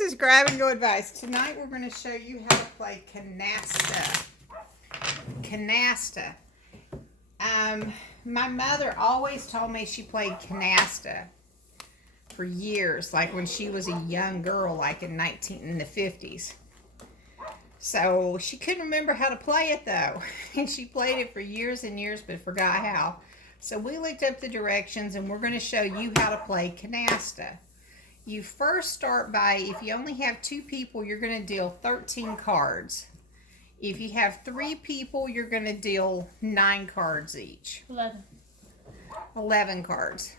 this is Grab and Go Advice. Tonight we're going to show you how to play Canasta. Canasta. My mother always told me she played Canasta for years, like when she was a young girl, like in the 50s. So she couldn't remember how to play it though. And she played it for years and years but forgot how. So we looked up the directions and we're going to show you how to play Canasta. You first start by, if you only have 2 people, you're going to deal 13 cards. If you have 3 people, you're going to deal 9 cards each. 11 cards.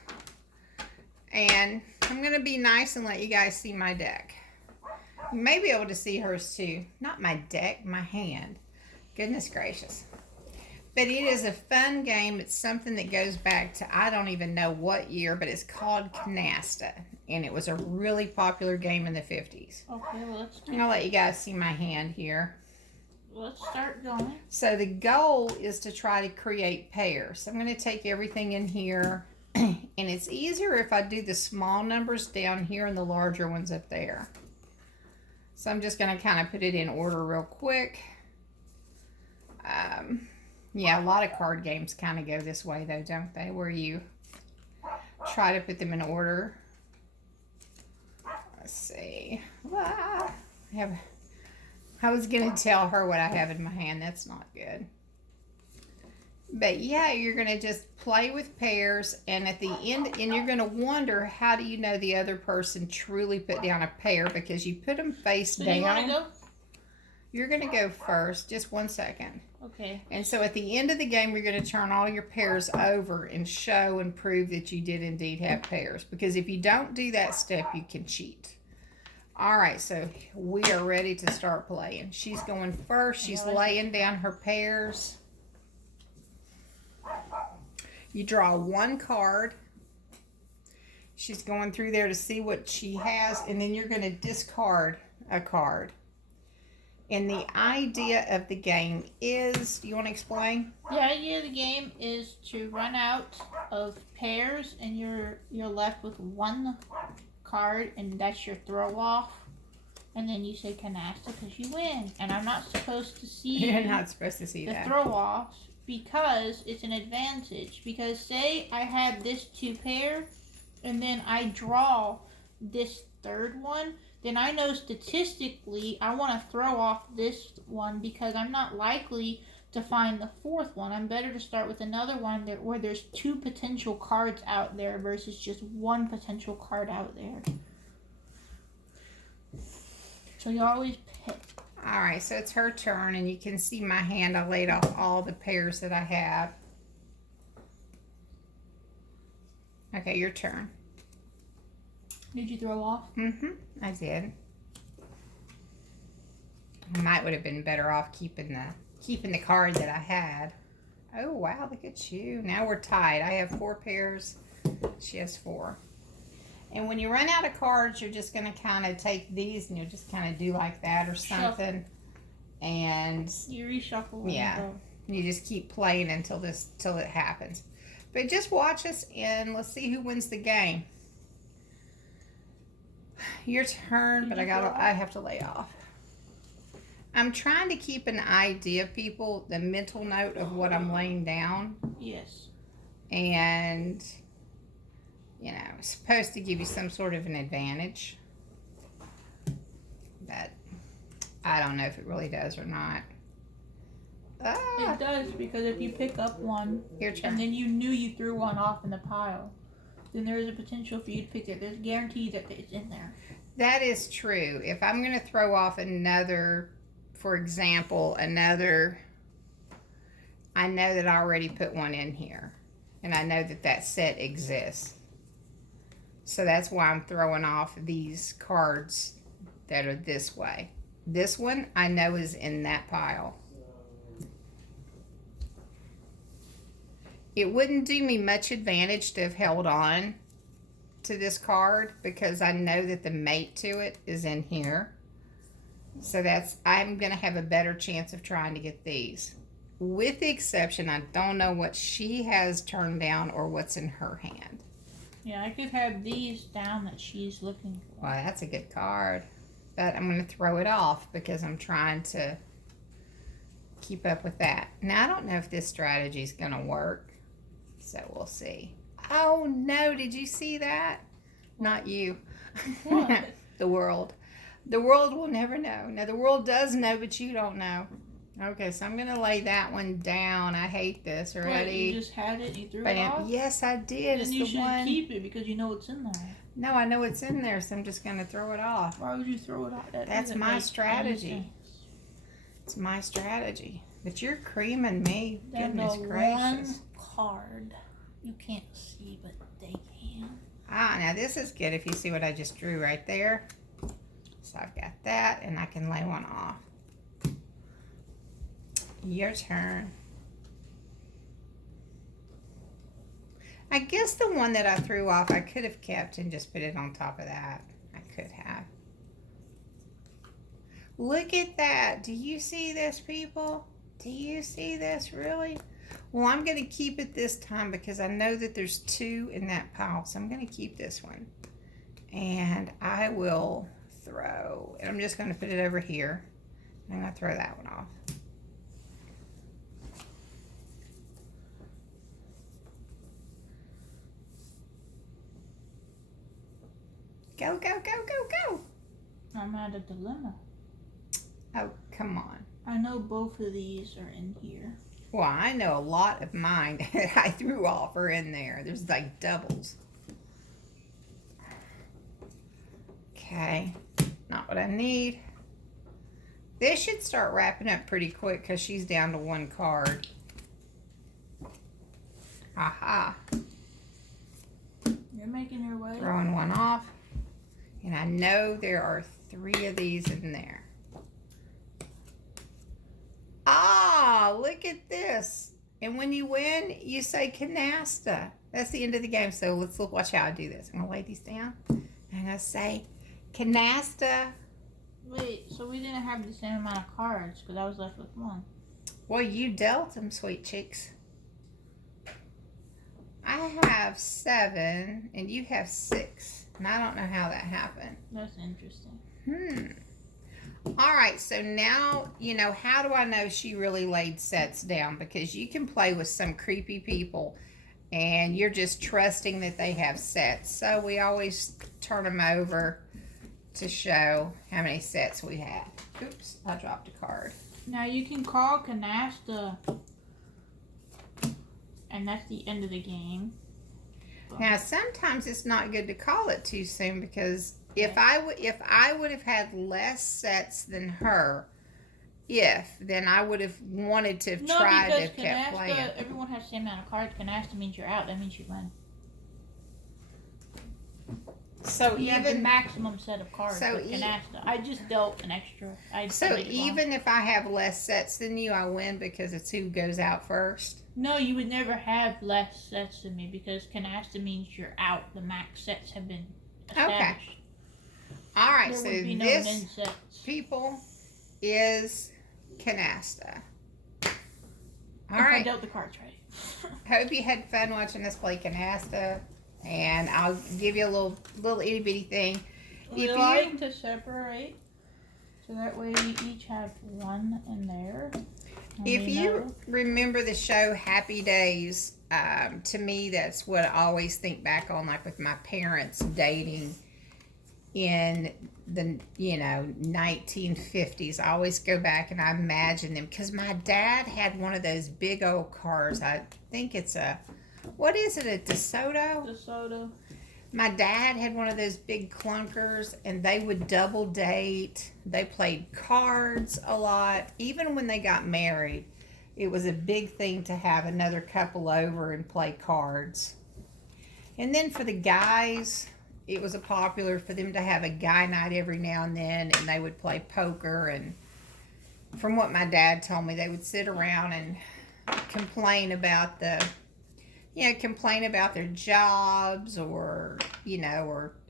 And I'm going to be nice and let you guys see my deck. You may be able to see hers too. Not my deck, my hand. Goodness gracious. But it is a fun game. It's something that goes back to, I don't even know what year, but it's called Canasta. And it was a really popular game in the 50s. Okay, well, let's I'm going to let you guys see my hand here. Let's start going. So the goal is to try to create pairs. So I'm going to take everything in here. And it's easier if I do the small numbers down here and the larger ones up there. So I'm just going to kind of put it in order real quick. Yeah, a lot of card games kind of go this way though, don't they? Where you try to put them in order. Let's see. I was going to tell her what I have in my hand. That's not good. But yeah, you're going to just play with pairs. And at the end, and you're going to wonder, how do you know the other person truly put down a pair? Because you put them face down. You want to go? You're going to go first. Just 1 second. Okay. And so at the end of the game, you're going to turn all your pairs over and show and prove that you did indeed have pairs. Because if you don't do that step, you can cheat. All right, so we are ready to start playing. She's going first. She's laying down her pairs. You draw 1 card. She's going through there to see what she has, and then you're going to discard a card. And the idea of the game is, do you want to explain? The idea of the game is to run out of pairs, and you're left with 1 card, and that's your throw off. And then you say Canasta because you win. And I'm not supposed to see You're not supposed to see the that. throw offs because it's an advantage. Because say I have this 2 pair, and then I draw this 3rd one, then I know statistically I want to throw off this one because I'm not likely to find the 4th one. I'm better to start with another one where there's 2 potential cards out there versus just 1 potential card out there. So you always pick. All right, so it's her turn, and you can see my hand. I laid off all the pairs that I have. Okay, your turn. Did you throw off? I did. I might would have been better off keeping the card that I had. Oh wow, look at you. Now we're tied. I have 4 pairs. She has 4. And when you run out of cards, you're just going to kind of take these and you'll just kind of do like that or something. Shuffle. And you reshuffle. Yeah. You just keep playing until it happens. But just watch us and let's see who wins the game. Your turn, but I have to lay off. I'm trying to keep an idea, people, the mental note of what I'm laying down. Yes. And, you know, it's supposed to give you some sort of an advantage. But I don't know if it really does or not. It does, because if you pick up one, your turn, and then you knew you threw one off in the pile, then there is a potential for you to pick it. There's guaranteed that it's in there. That is true. If I'm going to throw off another, for example, I know that I already put one in here. And I know that set exists. So that's why I'm throwing off these cards that are this way. This one I know is in that pile. It wouldn't do me much advantage to have held on to this card because I know that the mate to it is in here. So I'm going to have a better chance of trying to get these. With the exception, I don't know what she has turned down or what's in her hand. Yeah, I could have these down that she's looking for. Well, that's a good card. but I'm going to throw it off because I'm trying to keep up with that. Now, I don't know if this strategy is going to work, so we'll see. Oh, no, did you see that? Not you. What? The world. The world will never know. Now, the world does know, but you don't know. Okay, so I'm going to lay that one down. I hate this already. What, you just had it and you threw it off? Yes, I did. Then it's you the should one. keep it because you know it's in there. No, I know it's in there, so I'm just going to throw it off. Why would you throw it off? That's my strategy. It's my strategy. But you're creaming me. Goodness gracious. One card. You can't see, but they can. Ah, now this is good if you see what I just drew right there. So I've got that, and I can lay one off. Your turn. I guess the one that I threw off I could have kept and just put it on top of that. I could have. Look at that. Do you see this, people? Do you see this, really? Well, I'm going to keep it this time because I know that there's two in that pile. So I'm going to keep this one. And I will throw. And I'm just going to put it over here. I'm going to throw that one off. Go, go, go, go, go. I'm at a dilemma. Oh, come on. I know both of these are in here. Well, I know a lot of mine that I threw off are in there. There's like doubles. Okay. Not what I need. This should start wrapping up pretty quick because she's down to one card. Aha. You're making your way. Throwing one off. And I know there are 3 of these in there. Ah, look at this. And when you win, you say Canasta. That's the end of the game. So let's watch how I do this. I'm going to lay these down. And I'm going to say Canasta. Wait, so we didn't have the same amount of cards because I was left with one. Well, you dealt them, sweet cheeks. I have 7 and you have 6. And I don't know how that happened. That's interesting. All right, so now, you know, how do I know she really laid sets down? Because you can play with some creepy people and you're just trusting that they have sets. So we always turn them over to show how many sets we have. Oops, I dropped a card. Now you can call Canasta, and that's the end of the game. Now, sometimes it's not good to call it too soon because if I would have had less sets than her, then I would have wanted to have tried to have kept playing. Everyone has the same amount of cards. Canasta means you're out. That means you win. So you have the maximum set of cards with Canasta. I just dealt an extra. So even if I have less sets than you, I win because it's who goes out first? No, you would never have less sets than me because Canasta means you're out. The max sets have been established. Okay. All right, There so would be no this, min sets. people, is Canasta. All If right. I dealt the cards right. Hope you had fun watching us play Canasta. And I'll give you a little itty bitty thing. We like to separate so that way we each have one in there. If you remember the show Happy Days, to me that's what I always think back on, like with my parents dating in the 1950s. I always go back and I imagine them because my dad had one of those big old cars. I think it's a what is it, a DeSoto? DeSoto. My dad had one of those big clunkers, and they would double date. They played cards a lot. Even when they got married, it was a big thing to have another couple over and play cards. And then for the guys, it was popular for them to have a guy night every now and then, and they would play poker. And from what my dad told me, they would sit around and complain about complain about their jobs or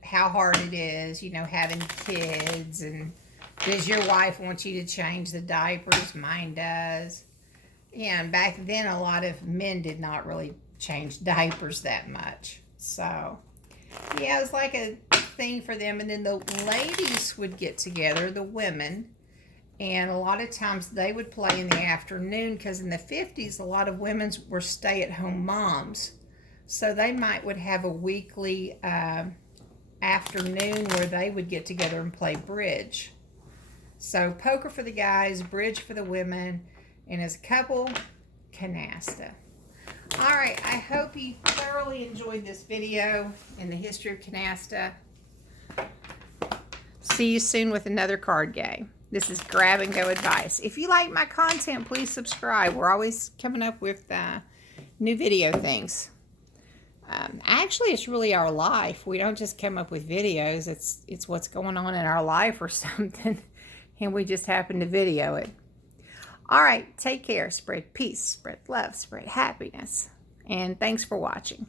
how hard it is, having kids. And does your wife want you to change the diapers? Mine does. Yeah, and back then a lot of men did not really change diapers that much. So, yeah, it was like a thing for them. And then the ladies would get together, the women, and a lot of times they would play in the afternoon, because in the 50s, a lot of women were stay-at-home moms. So they would have a weekly afternoon where they would get together and play bridge. So poker for the guys, bridge for the women, and as a couple, canasta. All right, I hope you thoroughly enjoyed this video in the history of canasta. See you soon with another card game. This is Grab and Go Advice. If you like my content, please subscribe. We're always coming up with new video things. Actually, it's really our life. We don't just come up with videos. It's what's going on in our life or something, and we just happen to video it. All right, take care. Spread peace, spread love, spread happiness, and thanks for watching.